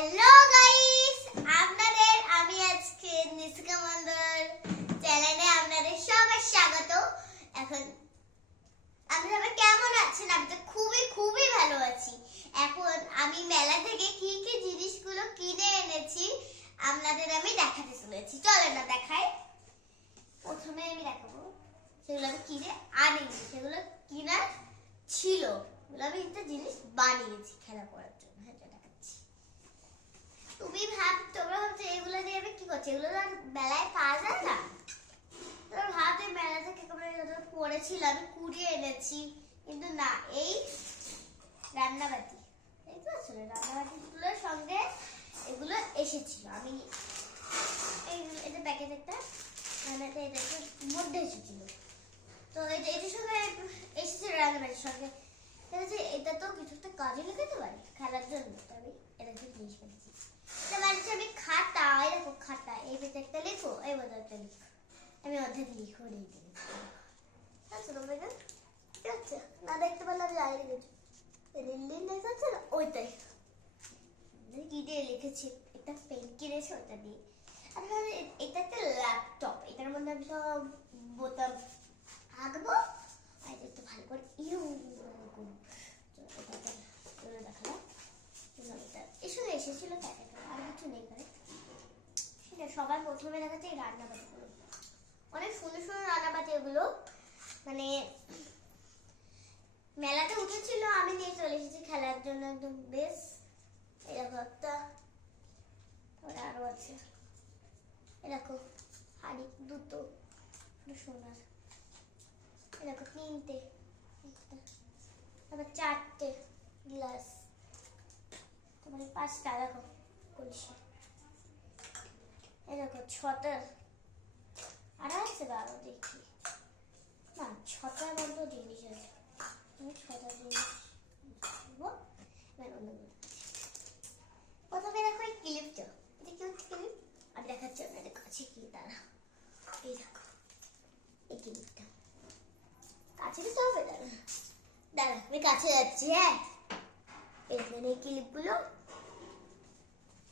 Hello guys আপনাদের, আমি আজকে নিশিকা মন্ডল চ্যানেলে আপনাদের সবার স্বাগত। এখন আপনারা কেমন আছেন? আমি তো খুবই খুবই ভালো আছি। এখন আমি মেলা থেকে কি কি জিনিসগুলো কিনে এনেছি, আপনাদের আমি দেখাতে চলেছি। চলে না দেখাই। প্রথমে আমি দেখাবো সেগুলো আমি কিনে আনিনি, সেগুলো কিনা ছিল। ওগুলো আমি একটা জিনিস বানিয়েছি খেলা করার জন্য হ্যাঁ এটা দেখাচ্ছি তুমি ভাব, তোমরা ভাবছ এগুলো দিয়ে আমি কি করছি? এগুলো তো মেলায় পাওয়া যায় না? তোমরা ভাবছ মেলা থেকে এগুলো পড়েছিল, আমি কুড়িয়ে এনেছি। কিন্তু না, এই রান্নাবাতি দেখতে পাচ্ছ? না রান্নাবাতিগুলোর সঙ্গে এগুলো এসেছিল। আমি এইগুলো এটা প্যাকেট একটা মানে এটা মধ্যে এসেছিল। তো এটা এটার সঙ্গে এসেছিল রান্নাবাতির সঙ্গে। এটা তো কিছু একটা কাজে লাগাতে পারি, খেলার জন্য। তো আমি এটা একটা জিনিস পেয়েছি আমি খাতা, এই দেখো খাতা, এই ভিতরে একটা লিখো, এই মধ্যে একটা লিখো। আমি অর্ধেক লিখো দিয়ে দিয়েছি আচ্ছা তোমরা ঠিক আছে না দেখতে পারলে আমি জানি কিছু লিন লেখা আছে না? ওইটাই। কি দিয়ে লিখেছি? একটা পেন কিনেছি ওটা দিয়ে। আর এটা একটা ল্যাপটপ। এটার মধ্যে আমি সব বোতাম আঁকবো আর এটা একটু ভালো করে ইউ করব তো এটা একটা করে দেখালাম এবার এটা এর সঙ্গে এসেছিল প্যাকেট আর কিছু নেই করে সেটা প্রথমে দেখাচ্ছে এই রান্নাবাতিগুলো অনেক সুন্দর সুন্দর রান্নাবাতি এগুলো। মানে মেলাতে উঠেছিল, আমি নিয়ে চলে এসেছি খেলার জন্য একদম বেশ। এরকম একটা, তারপরে আরও আছে। এরকম হাড়ি দুটো সোনার। এরকম তিনটে তারপর চারটে গ্লাস। তারপরে পাঁচটা, দেখো, কলসি। এরকম ছটা আর আছে বারো দেখি। না, ছটার মতো জিনিস আছে। আমি ছটা জিনিস প্রথমে দেখো এই ক্লিপটা এটা কি হচ্ছে ক্লিপ? আমি দেখাচ্ছি আপনাদের কাছে কি দাঁড়া এই দেখো, এই ক্লিপটা কাছে দিতে হবে দাঁড়া দাঁড়া আমি কাছে যাচ্ছি হ্যাঁ। এখানে ক্লিপগুলো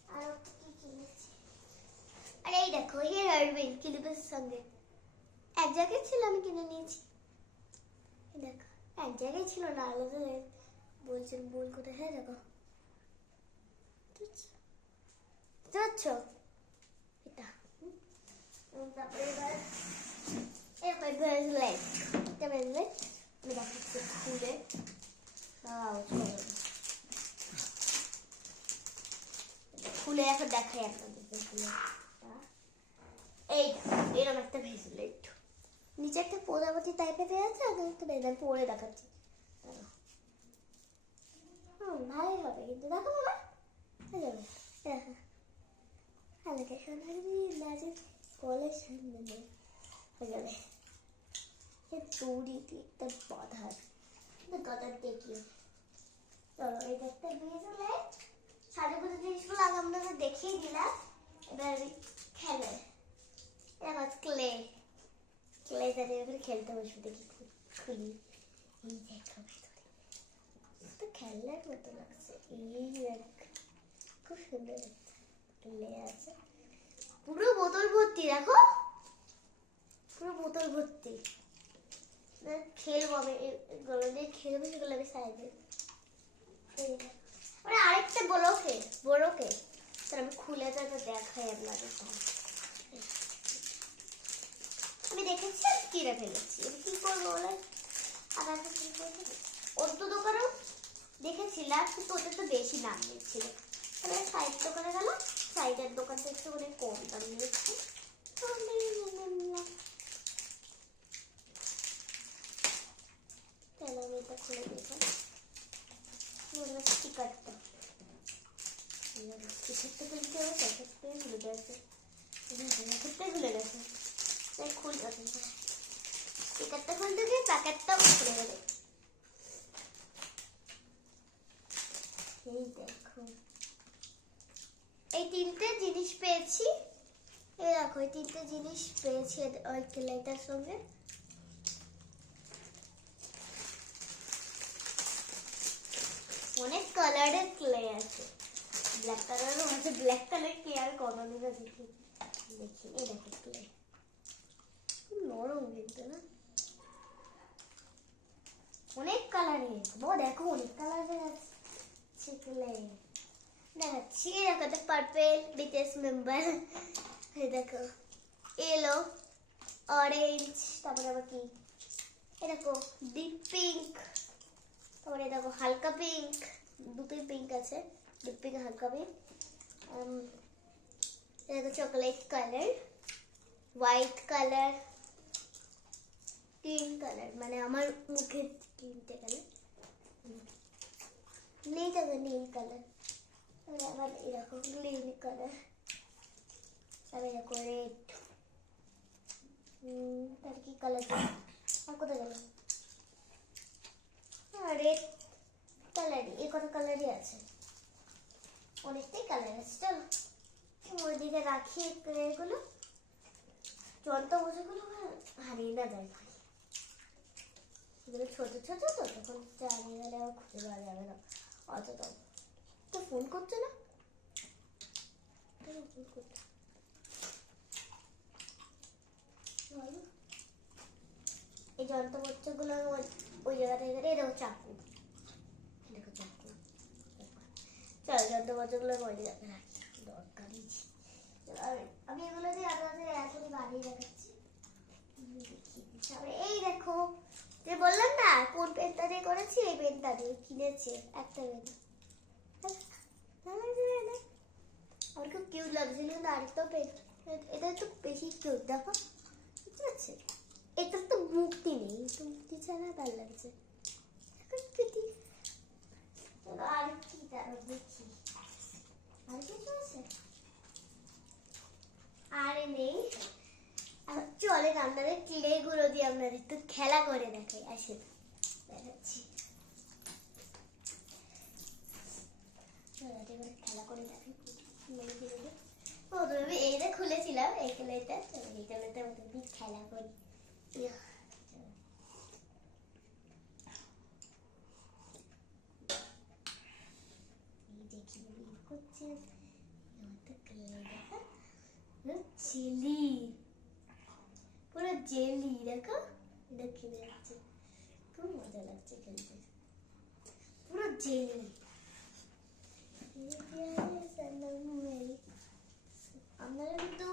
আর কি কিনেছি আর এই দেখো, এই রাইডবিন ক্লিপের সঙ্গে? এক জায়গায় ছিল, আমি কিনে নিয়েছি। দেখো, এক জায়গায় ছিল না, আলাদা। বলছেন বল কোথায় হ্যাঁ দেখো। বুঝছ? এটা। তারপরে এবার দেখাচ্ছি খুলে এখন দেখাই আপনাদের এইটা এরকম একটা ব্রেসলেট নিচে একটা প্রজাপতি টাইপের আছে আর একটা বেদান পরে দেখাচ্ছি। হুম, ভালোই হবে, কিন্তু দেখো বাবা। হয়ে যাবে দিয়ে একটা জিনিসগুলো আগে দেখিয়ে দিলাম। এবার খেলে। এবার ক্লে ক্লে তাহলে এবার খেলতে বসবো দেখি খুলি এই দেখো তো খেলনার মতো লাগছে এই দেখ খুব সুন্দর লাগছে ক্লে আছে পুরো বোতল ভর্তি দেখো পুরো বোতল ভর্তি খেলব আমি এগুলো দিয়ে খেলব সেগুলো আমি সাইডে। ওরা আরেকটা বড়কে বড়কে তাহলে আমি খুলে তো দেখাই আপনাদের আমি দেখেছি আর কিনে ফেলেছি। কি করব বলে আবার একটা কি করব? অন্য দোকানেও দেখেছিলাম, কিন্তু ওটা তো বেশি দাম নিচ্ছিল তাহলে সাইড দোকানে গেলাম সাইডের দোকানটা একটু মানে কম দাম নিলাম। তাহলে ভুলে গেছে ভুলে গেছে। স্টিকারটা খুলতে গিয়ে প্যাকেটটাও খুলে এই দেখো এই তিনটে জিনিস পেয়েছি এই দেখো এই তিনটে জিনিস পেয়েছি ওই ক্লেটার সঙ্গে অনেক কালারের ক্লে আছে ব্ল্যাক কালারও আছে ব্ল্যাক কালার কি আর কোনোদিনও দেখি দেখি এই দেখো ক্লে অনেক কালারের ও দেখো অনেক কালারের আছে ক্লে দেখাচ্ছি দেখো তো পার্পেল বিটিএস মেম্বার দেখো এলো অরেঞ্জ তারপরে আবার কি দেখো ডিপ পিঙ্ক তারপরে দেখো হালকা পিঙ্ক দুটোই পিঙ্ক আছে ডিপ পিঙ্ক হালকা পিঙ্ক দেখো চকলেট কালার হোয়াইট কালার তিন কালার মানে আমার মুখের তিনটে কালার। নেই দেখো নীল কালার। আবার এরকম গ্রিন কালার তারপরে দেখো রেড তার কি কালার আর কোথায় গেল? রেড কালারই এই কত কালারই আছে। অনেকটাই কালার আছে, চলো। ওইদিকে রাখি এগুলো। যন্ত্র বসেগুলো হারিয়ে না যায়। এগুলো ছোট ছোট তো তখন হারিয়ে গেলে আবার খুঁজে পাওয়া যাবে না। অত তো ফোন করছে না? ফোন করছে? এই যন্ত্রপত্রগুলো আমি ওই ওই জায়গা থেকে এই দেখো চাকু। দেখো চাকু। চলো যন্ত্রপত্রগুলো আমি ওই জায়গাতে রাখি দরকারই চলো, আমি- এগুলো দিয়ে আপনাদের এখনই বানিয়ে দেখাচ্ছি। এই দেখো যে বললাম না, কোন পেনটা দিয়ে করেছি, এই পেনটা দিয়ে কিনেছে, একটা পেন। আমার খুব কিউট লাগছিল কিন্তু আরেকটা পেন। এটা একটু বেশি কিউট দেখো। ঠিক আছে? এটার তো মুক্তি নেই, তো মুক্তি ছাড়া ভালো লাগছে আর কি দেখি আর কিছু আছে আরে নেই আর চলেন আপনাদের দিয়ে আপনাদের একটু খেলা করে দেখাই আসেন দেখাচ্ছি। খেলা করে দেখাই। প্রথমে এইটা খুলেছিলাম, এই ক্লেটা এই ক্লেটা দিয়ে খেলা করি? চলো। এই দেখি বের করছে আমাদের ক্লেটা জেলি পুরো জেলি, দেখো? এটা কিনে যাচ্ছে। খুব মজা লাগছে খেলতে। পুরো জেলি। আপনারা কিন্তু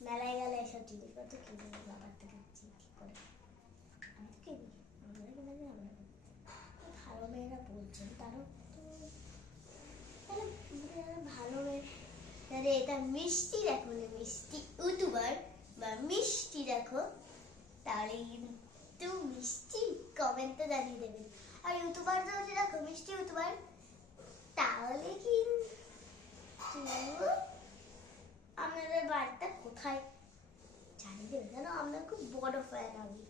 মেলায় গেলে এসব জিনিসপত্র কিনে বাবার থেকে কি করে? আমি তো কিনি। আমরা কিনি। ভালো মেয়েরা বলছেন, তারও তাহলে ভালো মেয়ে এটা মিষ্টি দেখো, মিষ্টি ইউটিউবার বা মিষ্টি দেখো, তাহলে কিন্তু মিষ্টি কমেন্টে জানিয়ে দেবেন আর ইউটিউবার যদি দেখো, মিষ্টি ইউটিউবার। তাহলে কিন্তু আপনাদের বাড়িটা কোথায়? জানিয়ে দেবেন কেন আমরা খুব বড় ফ্যান আমি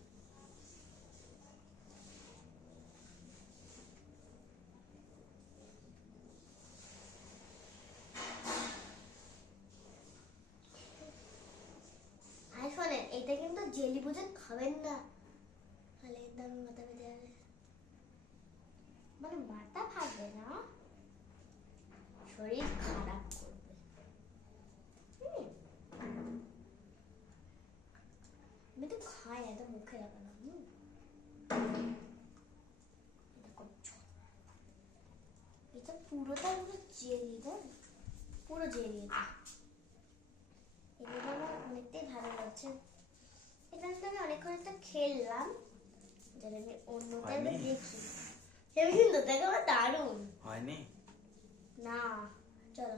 আর শোনেন এটা কিন্তু জেলি বুঝে খাবেন না তাহলে একদম মাথা বেঁধে যাবে মানে মাথা ফাটবে না শরীর খারাপ করবে হুম। আমি তো খাই না এটা পুরোটা পুরো জেলি না পুরো জেলি এটা এগুলো আমার অনেকটাই ভালো লাগছে এটা আমি অনেকক্ষণ একটা খেললাম যেটা আমি অন্যটা? দেখি হেবি কিন্তু দেখো আমার দারুণ হয়নি? না চলো।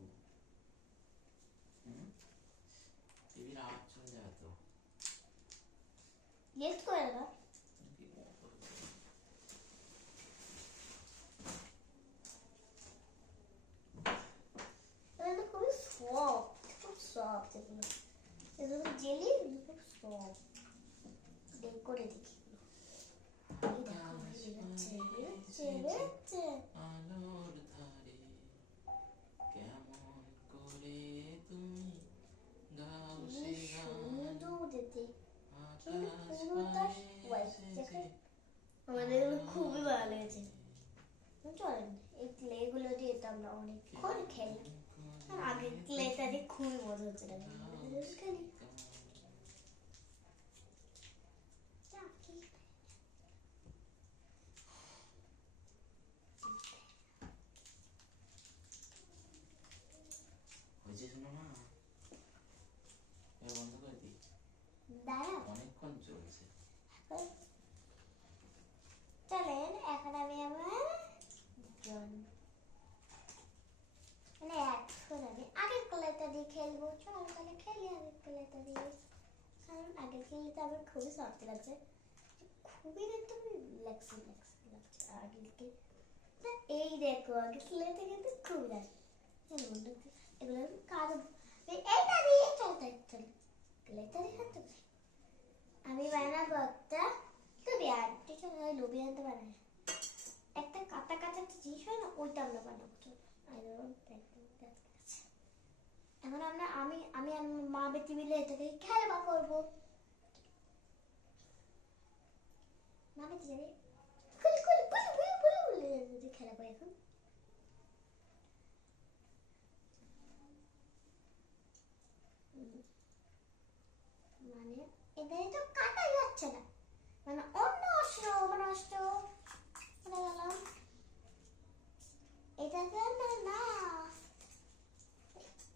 10 cuerdas. আমাদের খুবই ভালো লেগেছে। চলেন এই ক্লে গুলো দিয়ে তো আমরা অনেকক্ষণ খেলি। আর আগে ক্লেটা দিয়ে খুবই মজা হচ্ছে খেলি চাকি। হয়েছে শোনো না এবার বন্ধ করে দিই দাঁড়াও অনেকক্ষণ চলছে চলেন এখন আমি আমার জন মানে এখন আমি আগের কলেটা দিয়ে খেলব চল তাহলে খেলি আগের কলেটা দিয়ে কারণ আগের খেলতে আমার খুবই সফট লাগছে খুবই দেখতে রিল্যাক্সিং লাগছে। আর আগের কে না এই দেখো আগের খেলেতে কিন্তু খুব লাগছে এগুলো আমি কারও এইটা দিয়ে চল, তাই, চল। খেলেটা দিয়ে হাতে আমি বানাবো একটা লুবিয়ান ঠিক আছে লুবিয়ানটা বানাই। একটা কাটা কাটা একটা জিনিস হয় না, ওইটা আমরা বানাবো. এখন আমরা, আমি আমি মা বেটি মিলে এটাকে খেলবা করব। মা বেটি যাবে কুল কুল বুলু বুলু বুলু খেলা করি এখন মানে এখানে তো কাটা যাচ্ছে না মানে অন্য অস্ত্র মানে অস্ত্র মানে গেলাম এটাকে না না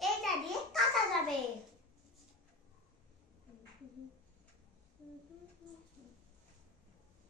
এটা দিয়ে কাটা যাবে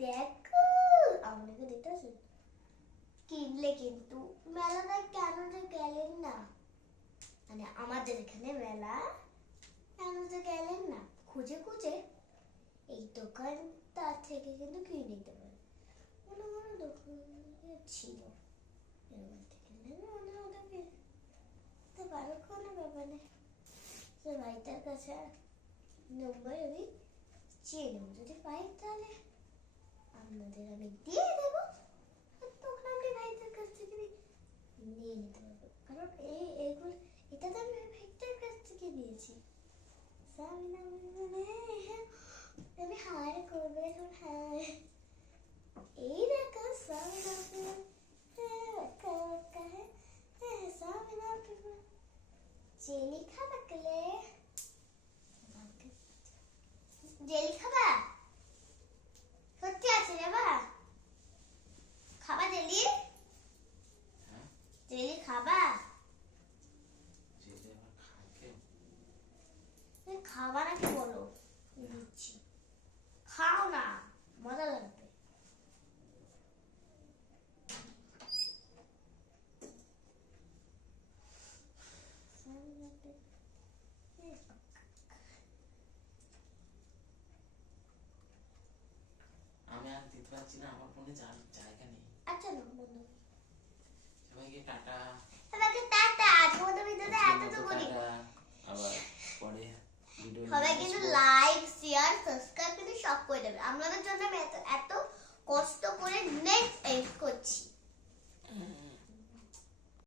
দেখো। আপনাকে দেখতেছেন কিনলে কিন্তু মেলাটায় কেন যে গেলেন না? মানে আমাদের এখানে মেলা কেন যে গেলেন না? খুঁজে খুঁজে এই দোকানটা থেকে কিন্তু কিনে নিতে পারে মনে মনে দোকান ছিল। এরকম থেকে মনে ওদেরকে তো পারো, কোনো ব্যাপার নেই। তো কাছে নম্বর আমি চেয়ে নেব। যদি পাই তাহলে আপনাদের আমি দিয়ে দেবো। তখন আপনি ভাইটার কাছ থেকে নিয়ে নিতে পারব। কারণ এই এগুলো, এটা তো আমি ভাইটার কাছ থেকে নিয়েছি। সামিনা মানে আমি হার করবে, এখন হার। এই দেখো, সামিনা সামিনা জেলি খাবা কলে জেলি খাবা আমি আর দিতে পারছি না আমার ফোনে জায়গা নেই। আচ্ছা না বন্ধু। সবাইকে টাটা। সবাইকে টাটা আজকের মতো ভিডিওটা এতটুকু করি। আবার পরে ভিডিও সবাই কিন্তু লাইক শেয়ার সাবস্ক্রাইব কিন্তু সব করে দেবে। আমাদের জন্য আমি এত এত কষ্ট করে নেক্সট এড করছি।